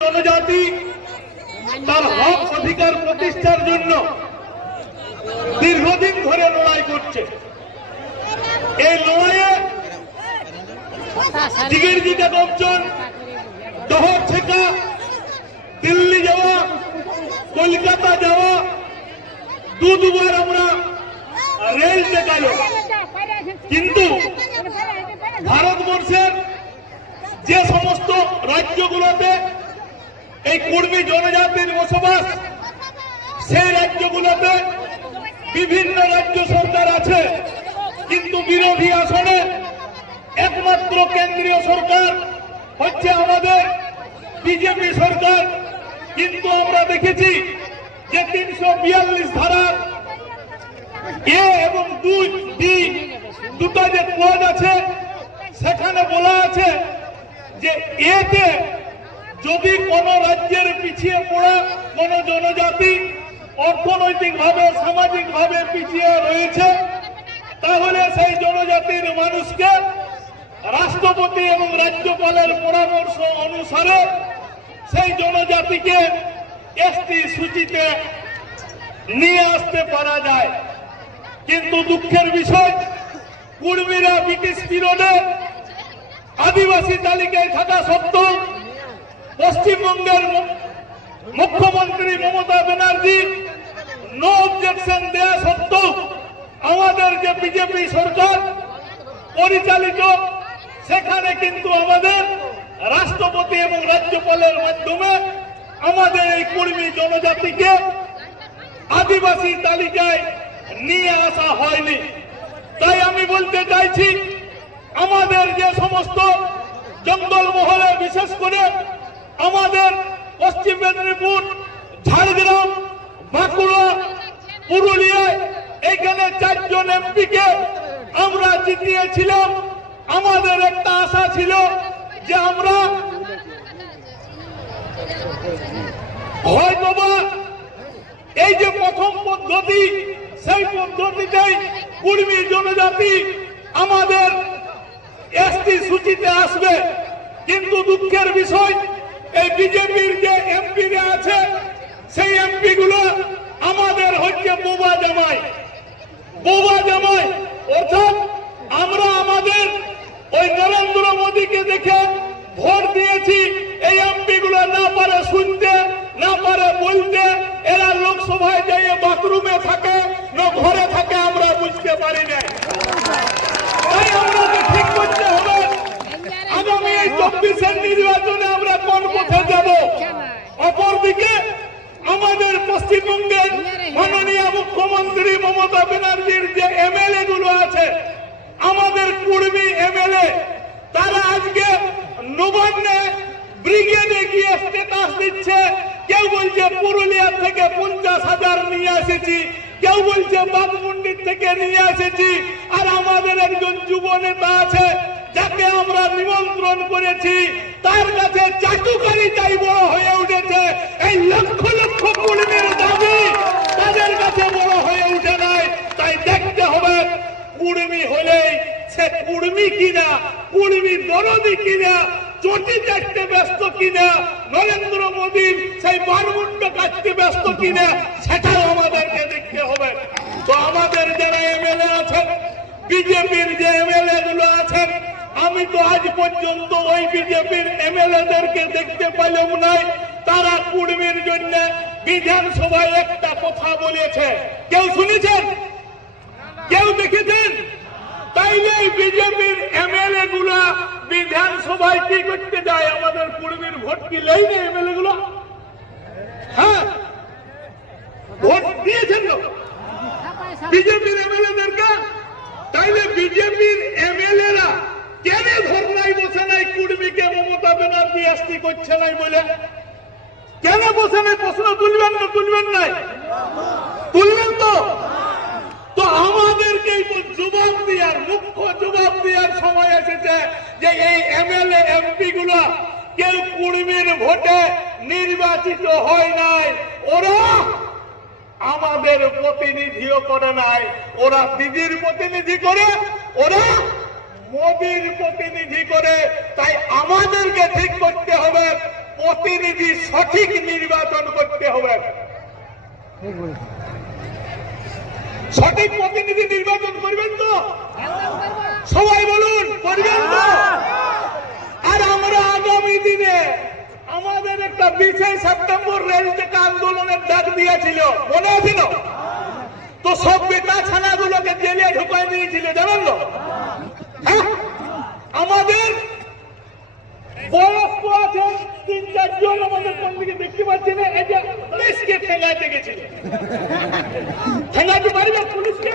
জনজাতি তার হক অধিকার প্রতিষ্ঠার জন্য দীর্ঘদিন ধরে লড়াই করছে। এই লড়াইয়ে জিগিরজিকা গর্জন, ডহর ছেকা, দিল্লি যাওয়া, কলকাতা যাওয়া, দুবার আমরা রেল দেখালো। কিন্তু ভারতবর্ষের যে সমস্ত রাজ্যগুলোতে এই কুর্মী জনজাতির বসবাস, সেই রাজ্যগুলোতে বিভিন্ন রাজ্য সরকার আছে, কিন্তু বিরোধী আসনে একমাত্র কেন্দ্রীয় সরকার হচ্ছে আমাদের বিজেপি সরকার। কিন্তু আমরা দেখেছি যে 342 ধারার এ এবং 2D দুটো যে ক্লজ আছে, সেখানে বলা আছে যে এতে যদি কোন রাজ্যের পিছিয়ে পড়া কোন জনজাতি অর্থনৈতিকভাবে সামাজিকভাবে পিছিয়ে রয়েছে, তাহলে সেই জনজাতির মানুষকে রাষ্ট্রপতি এবং রাজ্যপালের পরামর্শ অনুসারে সেই জনজাতিকে এসটি সূচিতে নিয়ে আসতে পারা যায়। কিন্তু দুঃখের বিষয়, কুর্মীরা ব্রিটিশ পিরিয়ডে আদিবাসী তালিকায় থাকা সত্ত্বেও পশ্চিমবঙ্গের মুখ্যমন্ত্রী মমতা ব্যানার্জি নো অবজেকশন দেয়া সত্ত্বেও আমাদের যে বিজেপি সরকার পরিচালিত, সেখানে কিন্তু আমাদের রাষ্ট্রপতি এবং রাজ্যপালের মাধ্যমে আমাদের এই কুর্মী জনজাতিকে আদিবাসী তালিকায় নিয়ে আসা হয়নি। তাই আমি বলতে চাইছি, আমাদের যে সমস্ত জঙ্গলমহলে, বিশেষ করে আমাদের পশ্চিম মেদিনীপুর, ঝাড়গ্রাম, বাঁকুড়া, পুরুলিয়ায় এইখানে 4 জন এমপিকে আমরা জিতিয়েছিলাম। আমাদের একটা আশা ছিল যে আমরা হয়তোবা এই যে প্রথম পদ্ধতি, সেই পদ্ধতিতেই কুর্মী জনজাতি আমাদের এসটি সূচিতে আসবে। কিন্তু দুঃখের বিষয়, এই বিজেপির যে এমপিরা আছে, সেই এমপি গুলো আমাদের হচ্ছে বোবা জামাই। অর্থাৎ আমরা আমাদের ওই নরেন্দ্র মোদীকে দেখে ভোট দিয়েছি। এই এমপি গুলো না পারে শুনতে, না পারে বলতে, এরা লোকসভায় যাইয়ে বাথরুমে থাকে না ঘরে থাকে, আমরা বুঝতে পারি না। তাই আমরা ঠিক করতে হবে আগামী 24-এর নির্বাচনে আমরা কোন পথে যাব। অপরদিকে আমাদের পশ্চিমবঙ্গের মাননীয় মুখ্যমন্ত্রী মমতা ব্যানার্জির যে এমএলএ গুলো আছে, আমাদের কুর্মী এমএলএ, তারা আজকে নবান্নে ব্রিগেডে গিয়ে স্ট্যাটাস দিচ্ছে। কেউ বলছে পুরুলিয়া থেকে 50,000 নিয়ে এসেছি, কেউ বলছে বাঘমুন্ডির থেকে নিয়ে এসেছি। আর আমাদের একজন যুব নেতা আছে, যাকে আমরা নিমন্ত্রণ করেছি, তার কাছে চাটুকারিতাই বড় হয়ে উঠেছে। এই লক্ষ লক্ষ কুর্মীর দাবি তাদের কাছে বড় হয়ে উঠে নাই। তাই দেখতে হবে কুর্মী হলেই সে কুর্মী কিনা, কুর্মী দরদি কিনা, চটি কাটতে ব্যস্ত কিনা, নরেন্দ্র মোদীর সেই বারমুন্ড কাটতে ব্যস্ত কিনা, সেটাও আমাদেরকে দেখতে হবে। তো আমাদের যারা এমএলএ আছেন, বিজেপির যে এমএলএ গুলো আছেন, আমি তো আজ পর্যন্ত ওই বিজেপির এমএলএদেরকে দেখতে পেলাম নাই তারা কুর্মীর জন্য বিধানসভায় একটা কথা বলেছে। কেউ শুনেছেন? কেউ দেখেছেন? তাইলে বিজেপির এমএলএ গুলা বিধানসভায় কি করতে যায়? আমাদের কুর্মীর ভোট কি লেই না এমএলএ গুলো? হ্যাঁ, ভোট দিয়েছেন বিজেপির এমএলএদেরকে। তাইলে বিজেপির এমএলএরা কেন ধর্নায় বসে নাই কুর্মীকে মমতা ব্যানার্জি এসটি করছে নাই বলে? কেন বসে নাই? প্রশ্ন তুলবেন না? তুলবেন নাই? তুলবেন তো? তো আমাদেরকে জবাব দেওয়ার, মুখ্য জবাব দেওয়ার সময় এসেছে যে এই এমএলএ এমপি গুলা কেউ কুর্মীর ভোটে নির্বাচিত হয় নাই, ওরা আমাদের প্রতিনিধিও করে নাই, ওরা দিদির প্রতিনিধি করে, ওরা মোদির প্রতিনিধি করে। তাই আমাদেরকে ঠিক করতে হবে প্রতিনিধি সঠিক নির্বাচন করতে হবে। সঠিক প্রতিনিধি নির্বাচন করবেন তো? সবাই বলুন, করবেন তো? আর আমরা আগামী দিনে আমাদের একটা 20 সেপ্টেম্বর রেল থেকে আন্দোলনের ডাক দিয়েছিল, মনে আছে না? তো সব বেটা ছানাগুলোকে জেলে ঢুকাই দিয়েছিল, জানেন না? হ্যাঁ, আমাদের বয়স্ক আছে 3-4 জন, আমাদের কোন দিকে দেখতে পাচ্ছি না, এই যে পুলিশকে ঠেঙাইতে গেছিল। ঠেঙাইতে পারবে পুলিশকে?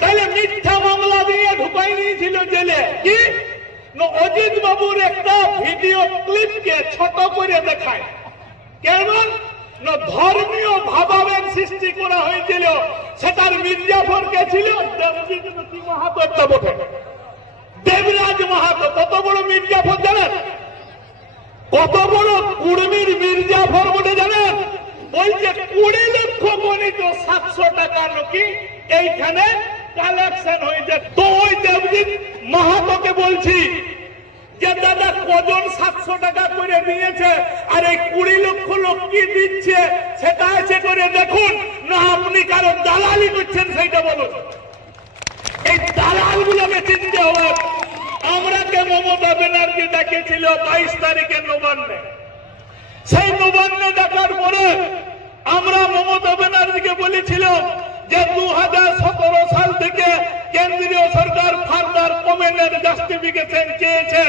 তাহলে মিথ্যা মামলা দিয়ে ঢুকাই নিয়েছিল জেলে। কি অজিত বাবুর একটা ভিডিও ক্লিপকে ছোট করে দেখায়, কেমন না ধর্মীয় ভাবাবেগ সৃষ্টি করা হয়েছিল। সেটার মির্জাফর কে ছিল? দেবজিৎ মাহাতো একটা বটে, দেবরাজ মাহাতো। কত বড় মির্জাফর জানেন? কত বড় কুড়মির মির্জাফর বলে জানেন? বলছে 20 লক্ষ গণিত 700 টাকা নাকি এইখানে কালেকশন হয়েছে। তো ওই দেবজিৎ মাহাতোকে বলছি যে দাদা কজন 700 টাকা করে নিয়েছে, আর এই 20 লক্ষ লোক কি দিচ্ছে সেটা আছে করে দেখুন, না আপনি কারো দালালি করছেন সেইটা বলুন। এই দালাল গুলোকে চিনতে হবে। আমরা কে মমতা ব্যানার্জি ডেকেছিল 22 তারিখে নবান্নে। সেই নবান্নে ডাকার পরে আমরা মমতা ব্যানার্জিকে বলেছিলাম যে 2017 সাল থেকে কেন্দ্রীয় সরকার ফার্দার কমেন্টের জাস্টিফিকেশন চেয়েছে,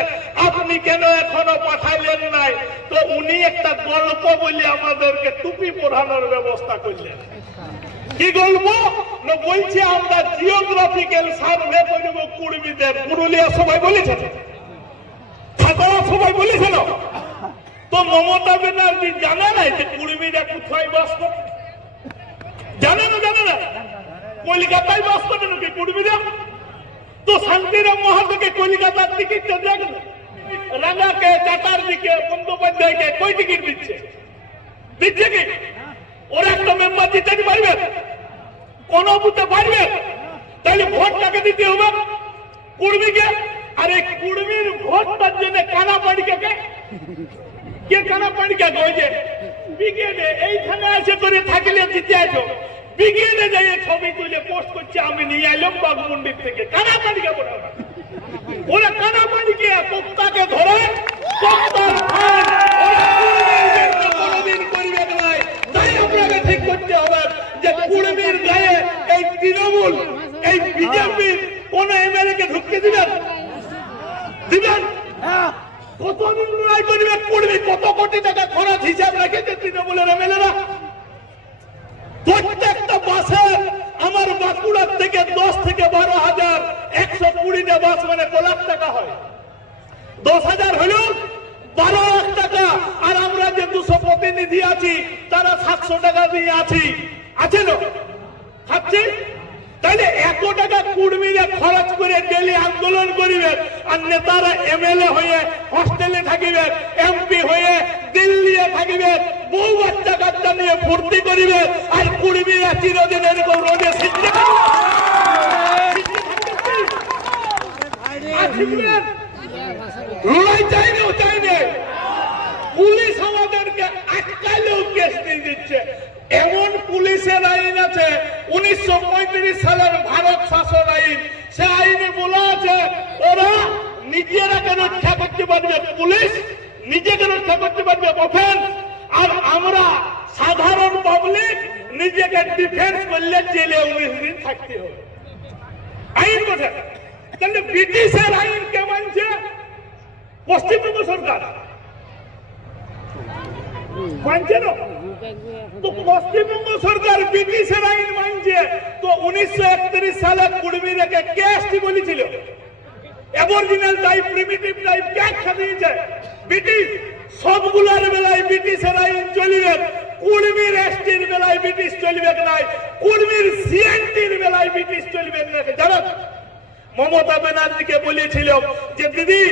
আপনি কেন এখনো পাঠাইলেন নাই? তো উনি একটা গল্প বলে আমাদেরকে টুপি পরানোর ব্যবস্থা করলেন। কি গল্প না? বলছে আমরা জিওগ্রাফিক্যাল সার্ভে করব কুড়মিদের। পুরুলিয়া সবাই বলেছেন, ঠাকুরা সবাই বলেছিল। তো মমতা ব্যানার্জি জানে না যে কুড়মিরা কোথায় বাস করে? জানে না? জানে না? কলকাতায় বাস করে নাকি কুড়মিরা? তো শান্তিরাম মাহাতোকে কলকাতার টিকিটটা দেখেন, রাজাকে, চ্যাটার্জিকে, বন্দ্যোপাধ্যায়কে কই টিকিট দিচ্ছে? দিচ্ছে কি? ওরা একটা মেম্বার দিতে পারবে? কোন বুঝতে পারবে? তাহলে ভোটটাকে দিতে হবে কুড়মিকে। আর এই কুড়মির ভোটটার জন্য কানাপাড়িকে কে কানাপাড়িকে যে ব্রিগেডে এইখানে এসে করে থাকলে দিতে আছো, ব্রিগেডে যাই ছবি তুলে পোস্ট করছে আমি নিয়ে এলাম বাগমুন্ডির থেকে। কানাপাড়িকে বলে ওরা কানাপাড়িকে তোক্তাকে ধরে তোক্তার খান কোনদিন করবে নাই। তাই আপনাকে ঠিক করতে হবে যে কুড়মির গায়ে এই তৃণমূল, এই বিজেপির কোন এমএলএ কে ঢুকতে দিবেন? দিবেন? কতদিন লড়াই করবে কুড়মি? কত কোটি টাকা খরচ হিসাব রেখেছে তৃণমূলের এমএলএরা? প্রত্যেকটা বাসের আমার বাঁকুড়ার থেকে 10 থেকে 12,000, 120টা বাস মানে কত লাখ টাকা হয়? 10,000 হলো 12 লাখ টাকা। আর আমরা যে 200 প্রতিনিধি আছি তারা 700 টাকা দিয়ে আছি, আছে না? খাচ্ছে। তাইলে 1 টাকা কুড়মিরা খরচ করে ডেলি আন্দোলন করিবে, আর নেতারা এমএলএ হয়ে হস্টেলে থাকিবে, এমপি হয়ে দিল্লিতে থাকিবে, বউ বাচ্চা কাচ্চা নিয়ে ফুর্তি করিবে, আর কুড়মিরা চিরদিন এরকম রোদে সিদ্ধ লড়াই চাই না, চাই না। পুলিশ আমাদেরকে আটকালেও কেস দিয়ে দিচ্ছে। এমন পুলিশের আইন আছে 1935 সালের ভারত শাসন আইন, সে আইনে বলা আছে ওরা নিজেরাকে রক্ষা করতে পারবে, পুলিশ নিজেকে রক্ষা করতে পারবে অফেন্স, আর আমরা সাধারণ পাবলিক নিজেকে ডিফেন্স করলে জেলে 19 দিন থাকতে হবে। আইন কোথায়? কিন্তু ব্রিটিশের আইন কে মানছে? পশ্চিমবঙ্গ সরকার মানছে না। তো পশ্চিমবঙ্গ সরকার ব্রিটিশের আইন মানছে। তো 1931 সালে কুড়মিরাকে কে এসটি বলেছিল? অ্যাবরিজিনাল টাইপ, প্রিমিটিভ টাইপ কে আখ্যা দিয়েছে? ব্রিটিশ। সবগুলার বেলায় ব্রিটিশের আইন চলবে, কুড়মির এসটির বেলায় ব্রিটিশ চলবে না, কুড়মির সিএনটির বেলায় ব্রিটিশ চলবে না। জানেন মমতা ব্যানার্জিকে বলেছিল যে দিদি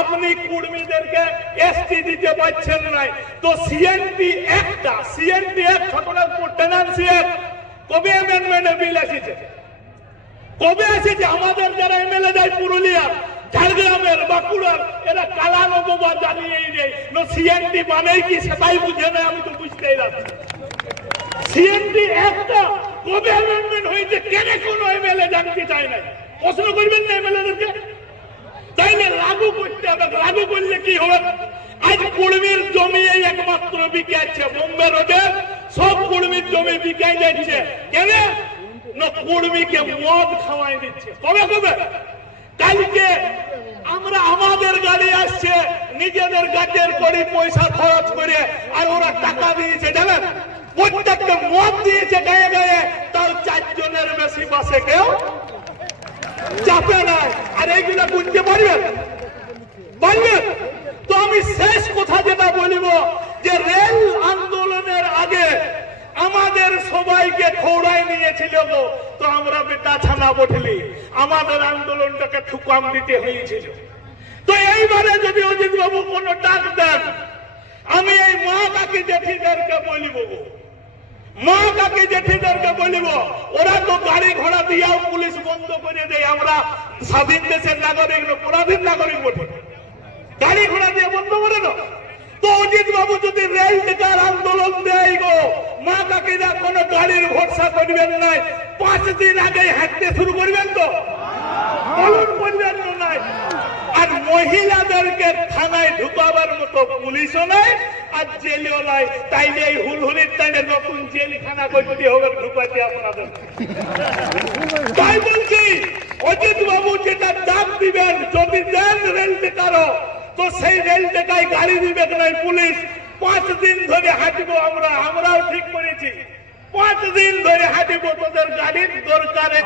আপনি কুড়মিদেরকে এসটি দিতে পারছেন না, তো সিএনটি একটা, সিএনটি এক ঘটনাপুর টেনান্সি এক কবে অ্যামেন্ডমেন্ট বিল এসেছে? কবে এসেছে? আমাদের যারা এমএলএ যায় পুরুলিয়া ঝাড়গ্রামের বাঁকুড়ার এরা কালা নববা জানিয়েই নেই সিএনটি মানেই কি সেটাই বুঝে না। আমি তো বুঝতেই পারছি সিএনটি একটা কবে অ্যামেন্ডমেন্ট হয়েছে কেন কোনো এমএলএ জানতে চায় না। প্রশ্ন করবেন না এমএলএদেরকে, তাই না? লাগু করতে হবে। লাগু করলে কি হবে? আজ কুড়মির জমি এই একমাত্র বিকে যাচ্ছে বোম্বে রোডে, সব কুড়মির জমি বিকাই যাচ্ছে কেন না কুড়মিকে মদ খাওয়াই দিচ্ছে। কবে কবে? কালকে আমরা আমাদের গাড়ি আসছে নিজেদের গাছের করে পয়সা খরচ করে আর ওরা টাকা দিয়েছে জানেন, প্রত্যেকটা মদ দিয়েছে গায়ে গায়ে, তার 4 জনের বেশি বাসে কেউ চাপে নাই। আর এইগুলা বুঝতে পারবেন পারবেন তো আমি শেষ কথা যেটা বলিব যে রেল আন্দোলনের আগে আমাদের সবাইকে খৌড়ায় নিয়েছিল গো, তো আমরা বেটা ছানা বঠলি আমাদের আন্দোলনটাকে ঠুকাম দিতে হয়েছিল। তো এইবারে যদি অজিত বাবু কোনো ডাক দেন, আমি এই মা কাকি জেঠিদেরকে বলিব, মা কাকি জেঠিদেরকে বলিব, ওরা তো গাড়ি ঘোড়া দিয়াও পুলিশ বন্ধ করে দেয়। আমরা স্বাধীন দেশের নাগরিক পরাধীন নাগরিক বটে, গাড়ি ঘোড়া দিয়ে বন্ধ করে না। তো অজিত বাবু যদি রেল টিকার আন্দোলন দেয় গো, মা কাকিরা কোনো গাড়ির ভরসা করবেন নাই, 5 দিন আগে হাঁটতে শুরু করবেন তো বলুন করবেন নাই। আর মহিলাদেরকে থানায় ঢুকাবার মতো পুলিশও নাই আর জেলও নাই, তাইলে এই হুলহুলির টাইমে নতুন জেলখানা করতে হবে ঢুকাতে আপনাদের। তাই বলছি অজিত বাবু যেটা ডাক দিবেন যদি দেন রেল টিকারও, তো সেই রেল টিকায় গাড়ি দিবে নাই পুলিশ। 5 দিন ধরে হাঁটবো আমরা, আমরাও ঠিক করেছি 5 দিন ধরে হাঁটবো, তোদের গাড়ির দরকারে।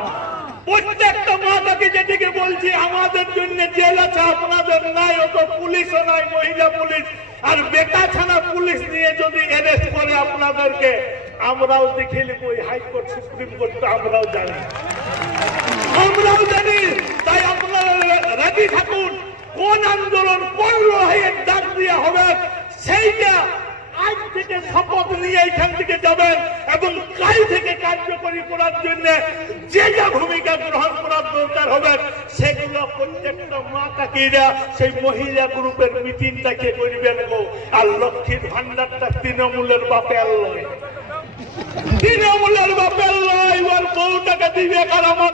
প্রত্যেকটা মা কাকি যেদিকে বলছি আমাদের জন্য জেল আছে, আপনাদের নাই, অত পুলিশও নাই, মহিলা পুলিশ আর বেটা ছানা পুলিশ নিয়ে যদি অ্যারেস্ট করে আপনাদেরকে, আমরাও দেখে নিব ওই হাইকোর্ট সুপ্রিম কোর্ট, আমরাও জানি, আমরাও জানি। তাই আপনারা রেডি থাকুন, কোন আন্দোলন কোন লড়াইয়ের ডাক দেওয়া হবে সেইটা আজ থেকে শপথ নিয়ে এখান থেকে যাবেন এবং কাল থেকে কার্যকরী করার জন্য যে যা ভূমিকা গ্রহণ করার দরকার হবে সেগুলো প্রত্যেকটা মা কাকিরা সেই মহিলা গ্রুপের মিটিংটাকে করবেন গো। আর লক্ষ্মীর ভান্ডারটা তৃণমূলের বাপের লয়, তৃণমূলের বাপের লয়, ওর বউটাকে দিবে কারণ